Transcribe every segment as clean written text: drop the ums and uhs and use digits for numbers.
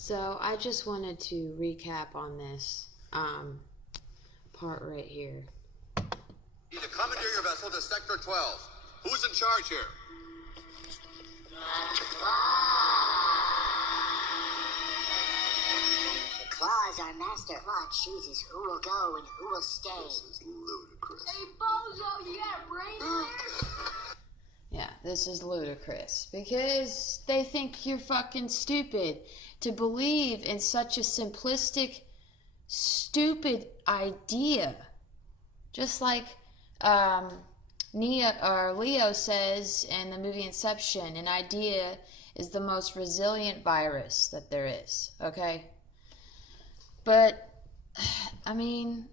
So I just wanted to recap on this part right here. You need to commandeer your vessel to Sector 12. Who's in charge here? The Claw is our master. Claw chooses who will go and who will stay. This is ludicrous. Hey, Bozo, you got a brain in there? Yeah, this is ludicrous because they think you're fucking stupid to believe in such a simplistic, stupid idea. Just like Leo says in the movie Inception, an idea is the most resilient virus that there is, okay? But, I mean,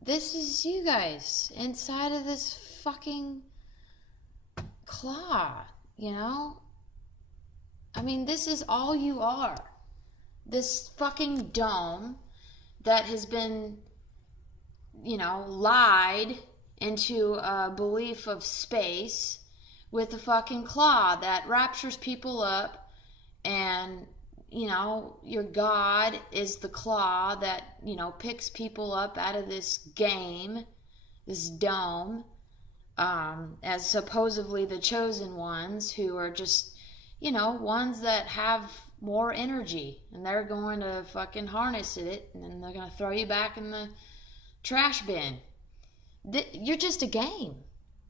this is you guys inside of this fucking Claw, you know? I mean, this is all you are. This fucking dome that has been, you know, lied into a belief of space with a fucking Claw that raptures people up, and, you know, your God is the Claw that, you know, picks people up out of this game, this dome, as supposedly the chosen ones, who are just, you know, ones that have more energy, and they're going to fucking harness it, and then they're going to throw you back in the trash bin. You're just a game.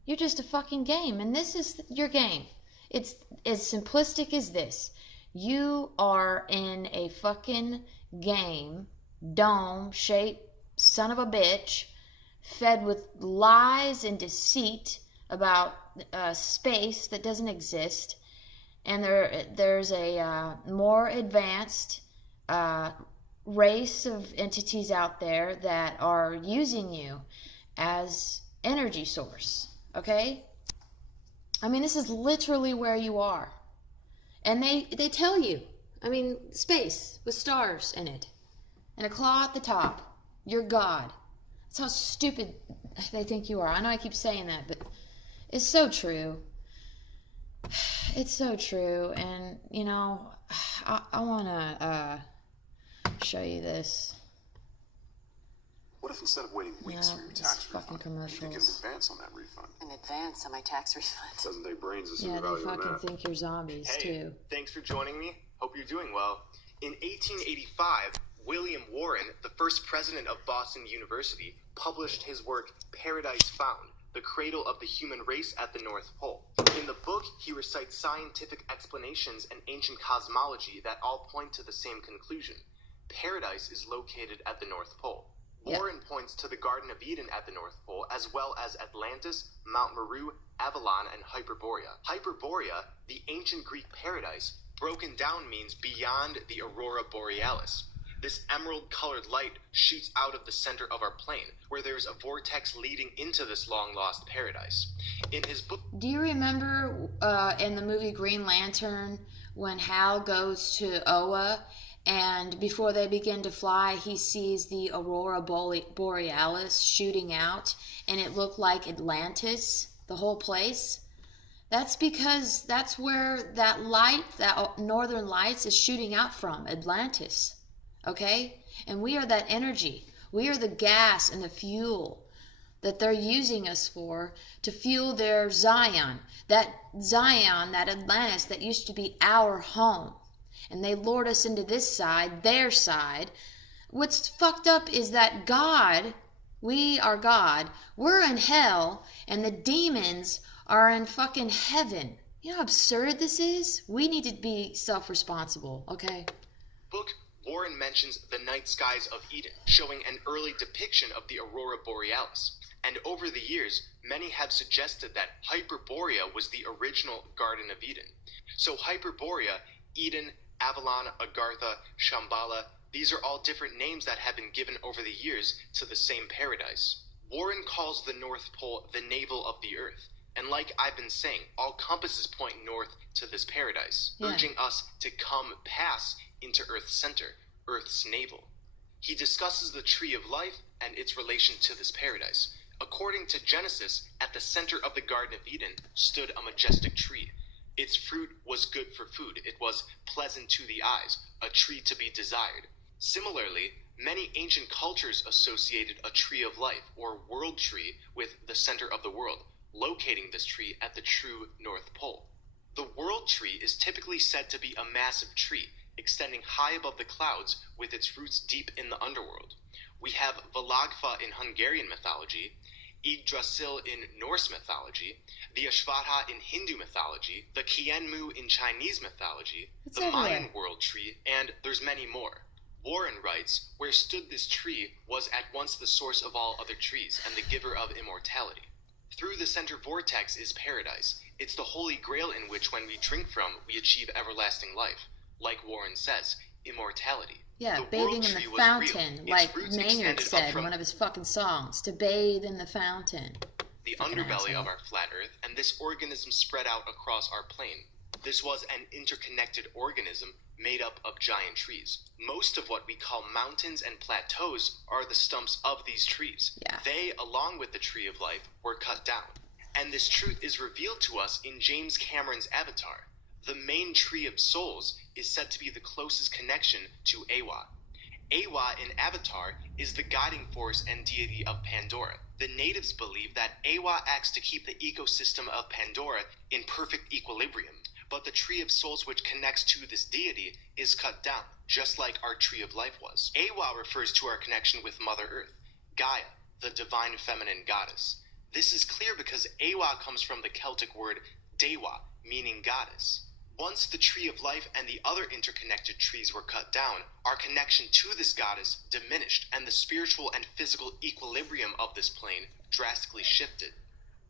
You're just a fucking game, and this is your game. It's as simplistic as this. You are in a fucking game, dome-shaped son of a bitch, fed with lies and deceit about space that doesn't exist, and there's a more advanced race of entities out there that are using you as energy source, okay? I mean, this is literally where you are. And they tell you, I mean, space with stars in it, and a Claw at the top. You're God. That's how stupid they think you are. I know I keep saying that, but it's so true. It's so true. And, you know, I want to show you this. What if instead of waiting weeks for your tax fucking refund, you give an commercials. advance on that refund? An advance on my tax refund. Doesn't take brains to see Yeah, the they value of fucking that. think you're zombies, Hey, too. thanks for joining me. Hope you're doing well. In 1885, William Warren, the first president of Boston University, published his work Paradise Found, the cradle of the human race at the North Pole. In the book, he recites scientific explanations and ancient cosmology that all point to the same conclusion. Paradise is located at the North Pole. Yeah. Warren points to the Garden of Eden at the North Pole, as well as Atlantis, Mount Meru, Avalon, and Hyperborea. Hyperborea, the ancient Greek paradise, broken down means beyond the Aurora Borealis. This emerald-colored light shoots out of the center of our plane, where there is a vortex leading into this long-lost paradise. In his book... Do you remember in the movie Green Lantern when Hal goes to Oa, and before they begin to fly, he sees the Aurora Borealis shooting out, and it looked like Atlantis, the whole place? That's because that's where that light, that northern lights, is shooting out from, Atlantis. Okay? And we are that energy. We are the gas and the fuel that they're using us for to fuel their Zion. That Zion, that Atlantis that used to be our home. And they lured us into this side, their side. What's fucked up is that God, we are God, we're in hell, and the demons are in fucking heaven. You know how absurd this is? We need to be self-responsible, okay? book, Warren mentions the night skies of Eden, showing an early depiction of the Aurora Borealis. And over the years, many have suggested that Hyperborea was the original Garden of Eden. So Hyperborea, Eden, Avalon, Agartha, Shambhala, these are all different names that have been given over the years to the same paradise. Warren calls the North Pole the navel of the Earth. And like I've been saying, all compasses point north to this paradise, urging us to come pass into Earth's center, Earth's navel. He discusses the tree of life and its relation to this paradise. According to Genesis, at the center of the Garden of Eden stood a majestic tree. Its fruit was good for food. It was pleasant to the eyes, a tree to be desired. Similarly, many ancient cultures associated a tree of life, or world tree, with the center of the world, locating this tree at the true North Pole. The world tree is typically said to be a massive tree, extending high above the clouds with its roots deep in the underworld. We have Valagfa in Hungarian mythology, Yggdrasil in Norse mythology, the Ashvatha in Hindu mythology, the Qianmu in Chinese mythology, It's the everywhere. Mayan world tree, and there's many more. Warren writes, where stood this tree was at once the source of all other trees and the giver of immortality. Through the center vortex is paradise. It's the holy grail in which when we drink from, we achieve everlasting life. Like Warren says, immortality. Yeah, The bathing world in tree the was real. fountain, Its like roots Maynard extended up said in from one of his fucking songs, to bathe in the fountain. the Fucking underbelly asshole. of our flat Earth, and this organism spread out across our plane. This was an interconnected organism made up of giant trees. Most of what we call mountains and plateaus are the stumps of these trees. Yeah. They, along with the tree of life, were cut down. And this truth is revealed to us in James Cameron's Avatar. The main tree of souls is said to be the closest connection to Awa. Awa in Avatar is the guiding force and deity of Pandora. The natives believe that Awa acts to keep the ecosystem of Pandora in perfect equilibrium, but the tree of souls which connects to this deity is cut down, just like our tree of life was. Awa refers to our connection with Mother Earth, Gaia, the divine feminine goddess. This is clear because Awa comes from the Celtic word Dewa, meaning goddess. Once the tree of life and the other interconnected trees were cut down, our connection to this goddess diminished, and the spiritual and physical equilibrium of this plane drastically shifted.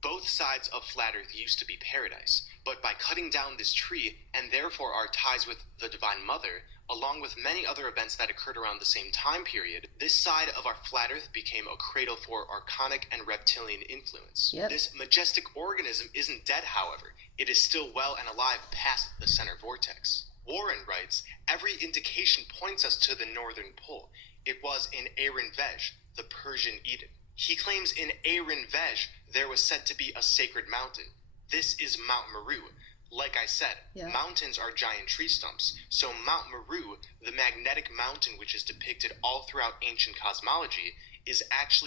Both sides of flat Earth used to be paradise, but by cutting down this tree, and therefore our ties with the Divine Mother, along with many other events that occurred around the same time period, this side of our flat Earth became a cradle for archonic and reptilian influence. Yep. This majestic organism isn't dead, however. It is still well and alive past the center vortex. Warren writes, every indication points us to the northern pole. It was in Arin Vej, the Persian Eden. He claims in Arin Vej there was said to be a sacred mountain. This is Mount Meru. Like I said, Yeah. mountains are giant tree stumps, so Mount Meru, the magnetic mountain which is depicted all throughout ancient cosmology, is actually